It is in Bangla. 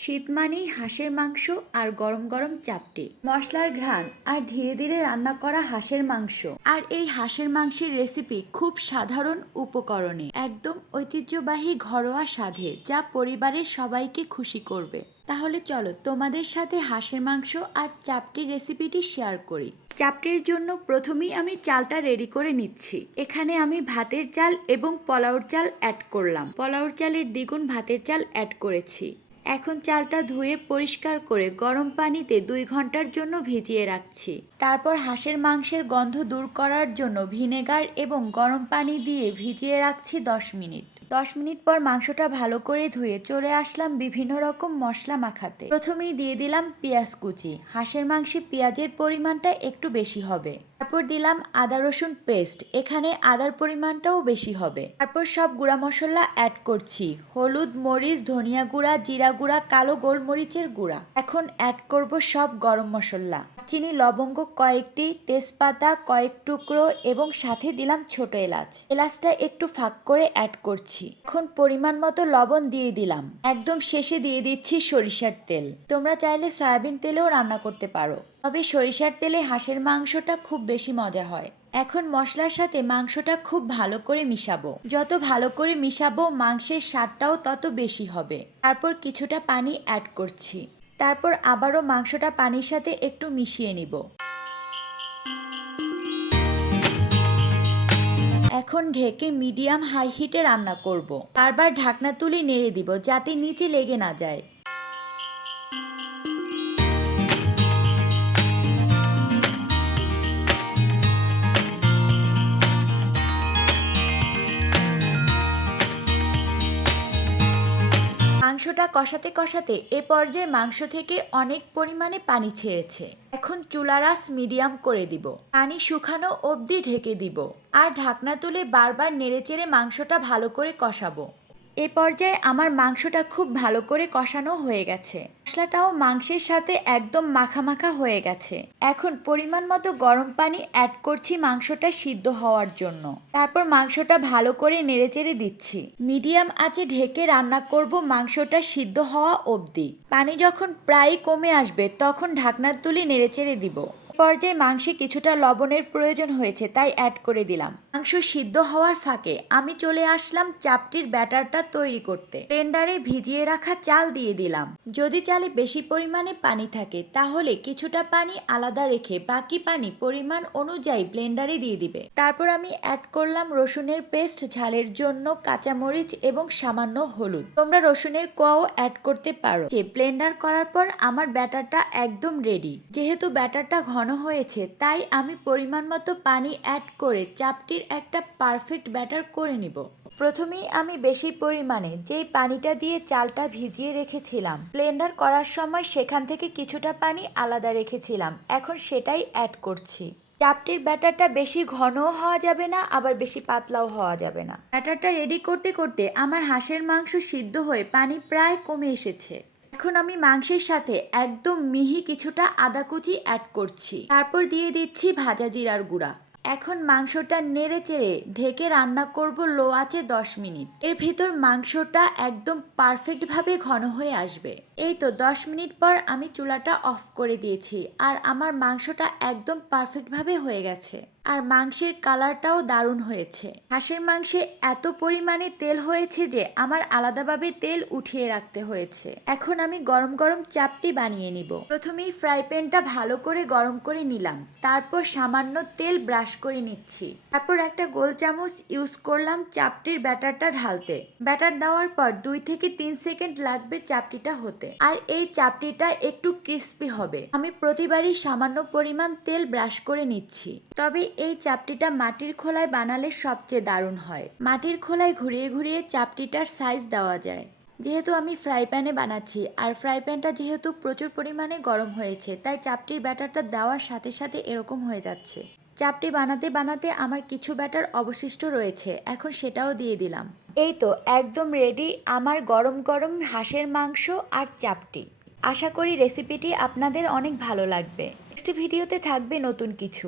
শীত মানেই হাঁসের মাংস আর গরম গরম চাপটি। মশলার ঘ্রাণ আর ধীরে ধীরে রান্না করা হাঁসের মাংস। আর এই হাঁসের মাংসের রেসিপি খুব সাধারণ উপকরণে। একদম ঐতিহ্যবাহী ঘরোয়া স্বাদে, যা পরিবারের সবাইকে খুশি করবে। তাহলে চলো তোমাদের সাথে হাঁসের মাংস আর চাপটির রেসিপিটি শেয়ার করি। চাপটির জন্য প্রথমেই আমি চালটা রেডি করে নিচ্ছি। এখানে আমি ভাতের চাল এবং পোলাওর চাল অ্যাড করলাম। পোলাওর চালের দ্বিগুণ ভাতের চাল অ্যাড করেছি। এখন চালটা ধুয়ে পরিষ্কার করে গরম পানিতে দুই ঘণ্টার জন্য ভিজিয়ে রাখছি। তারপর হাঁসের মাংসের গন্ধ দূর করার জন্য ভিনেগার এবং গরম পানি দিয়ে ভিজিয়ে রাখছি দশ মিনিট। দশ মিনিট পর মাংসটা ভালো করে ধুয়ে চলে আসলাম বিভিন্ন রকম মশলা মাখাতে। প্রথমেই দিয়ে দিলাম পেঁয়াজ কুচি। হাঁসের মাংসে পেঁয়াজের পরিমাণটা একটু বেশি হবে। তারপর দিলাম আদা রসুন পেস্ট এখানে আদার পরিমাণটাও বেশি হবে। তারপর সব গুঁড়া মশলা অ্যাড করছি, হলুদ, মরিচ, ধনিয়া গুঁড়া, জিরা গুঁড়া, কালো গোলমরিচের গুঁড়া। এখন অ্যাড করব সব গরম মশলা। চিনি লবঙ্গ, কয়েকটি তেজপাতা, কয়েক টুকরো এবং সাথে দিলাম ছোট এলাচ। এলাচটা একটু ফাঁক করে অ্যাড করছি। এখন পরিমাণ মতো লবণ দিয়ে দিলাম। একদম শেষে দিয়ে দিচ্ছি সরিষার তেল। তোমরা চাইলে সয়াবিন তেলেও রান্না করতে পারো। তবে সরিষার তেলে হাঁসের মাংসটা খুব বেশি মজা হয়। এখন মশলার সাথে মাংসটা খুব ভালো করে মিশাবো। যত ভালো করে মিশাবো, মাংসের স্বাদটাও তত বেশি হবে। তারপর কিছুটা পানি অ্যাড করছি। তারপর আবারও মাংসটা পানির সাথে একটু মিশিয়ে নিব। এখন ঢেকে মিডিয়াম হাই হিটে রান্না করব। বারবার ঢাকনা তুলে নেড়ে দিব যাতে নিচে লেগে না যায়। মাংসটা কষাতে কষাতে এ পর্যায়ে মাংস থেকে অনেক পরিমাণে পানি ছেড়েছে। এখন চুলারাস মিডিয়াম করে দিব। পানি শুকানো অবধি ঢেকে দিব। আর ঢাকনা তুলে বারবার নেড়েচেড়ে মাংসটা ভালো করে কষাবো। এ পর্যায়ে আমার মাংসটা খুব ভালো করে কষানো হয়ে গেছে। মশলাটাও মাংসের সাথে একদম মাখা মাখা হয়ে গেছে। এখন পরিমাণ মতো গরম পানি অ্যাড করছি মাংসটা সিদ্ধ হওয়ার জন্য। তারপর মাংসটা ভালো করে নেড়েচেড়ে দিচ্ছি। মিডিয়াম আঁচে ঢেকে রান্না করব মাংসটা সিদ্ধ হওয়া অবধি। পানি যখন প্রায় কমে আসবে, তখন ঢাকনা তুলে নেড়েচেড়ে দিব। পর্যায়ে মাংসে কিছুটা লবণের প্রয়োজন হয়েছে, তাই অ্যাড করে দিলাম। মাংস সিদ্ধ হওয়ার ফাঁকে আমি চলে আসলাম চাপটির ব্যাটারটা তৈরি করতে। ব্লেন্ডারে ভিজিয়ে রাখা চাল দিয়ে দিলাম। যদি চালে বেশি পরিমাণে পানি থাকে, তাহলে কিছুটা পানি আলাদা রেখে বাকি পানি পরিমাণ অনুযায়ী ব্লেন্ডারে দিয়ে দিবে। তারপর আমি অ্যাড করলাম রসুনের পেস্ট ঝালের জন্য কাঁচামরিচ এবং সামান্য হলুদ। তোমরা রসুনের কোয়াও অ্যাড করতে পারো। যে ব্লেন্ডার করার পর আমার ব্যাটারটা একদম রেডি যেহেতু ব্যাটারটা ঘন হয়েছে, তাই আমি পরিমাণ মতো পানি অ্যাড করে চাপটির একটা পারফেক্ট ব্যাটার করে নিব। প্রথমেই আমি বেশি পরিমাণে যেই পানিটা দিয়ে চালটা ভিজিয়ে রেখেছিলাম, ব্লেন্ডার করার সময় সেখান থেকে কিছুটা পানি আলাদা রেখেছিলাম, এখন সেটাই অ্যাড করছি। চাপটির ব্যাটারটা বেশি ঘনও হওয়া যাবে না, আবার বেশি পাতলাও হওয়া যাবে না। ব্যাটারটা রেডি করতে করতে আমার হাঁসের মাংস সিদ্ধ হয়ে পানি প্রায় কমে এসেছে। এখন আমি মাংসের সাথে একদম মিহি কিছুটা আদা কুচি অ্যাড করছি। তারপর দিয়ে দিচ্ছি ভাজা জিরার গুঁড়া। এখন মাংসটা নেড়ে চেড়ে ঢেকে রান্না করব লো আছে দশ মিনিট। এর ভিতর মাংসটা একদম পারফেক্টভাবে ঘন হয়ে আসবে। এই তো দশ মিনিট পর আমি চুলাটা অফ করে দিয়েছি আর আমার মাংসটা একদম পারফেক্টভাবে হয়ে গেছে। আর মাংসের কালারটাও দারুণ হয়েছে। হাঁসের মাংসে এত পরিমাণে তেল হয়েছে যে আমার আলাদাভাবে তেল উঠিয়ে রাখতে হয়েছে। এখন আমি গরম গরম চাপটি বানিয়ে নিব। প্রথমেই ফ্রাই প্যানটা ভালো করে গরম করে নিলাম। তারপর সামান্য তেল ব্রাশ করে নিচ্ছি। তারপর একটা গোল চামচ ইউজ করলাম চাপটির ব্যাটারটা ঢালতে। ব্যাটার দেওয়ার পর দুই থেকে তিন সেকেন্ড লাগবে চাপটিটা হতে। আর এই চাপটিটা একটু ক্রিস্পি হবে। আমি প্রতিবারই সামান্য পরিমাণ তেল ব্রাশ করে নিচ্ছি। তবে এই চাপটিটা মাটির খোলায় বানালে সবচেয়ে দারুণ হয়। মাটির খোলায় ঘুরিয়ে ঘুরিয়ে চাপটিটার সাইজ দেওয়া যায়। যেহেতু আমি ফ্রাই প্যানে বানাচ্ছি, আর ফ্রাই প্যানটা যেহেতু প্রচুর পরিমাণে গরম হয়েছে, তাই চাপটির ব্যাটারটা দেওয়ার সাথে সাথে এরকম হয়ে যাচ্ছে। চাপটি বানাতে বানাতে আমার কিছু ব্যাটার অবশিষ্ট রয়েছে, এখন সেটাও দিয়ে দিলাম। এই তো, একদম রেডি আমার গরম গরম হাঁসের মাংস আর চাপটি। আশা করি রেসিপিটি আপনাদের অনেক ভালো লাগবে। নেক্সট ভিডিওতে থাকবে নতুন কিছু।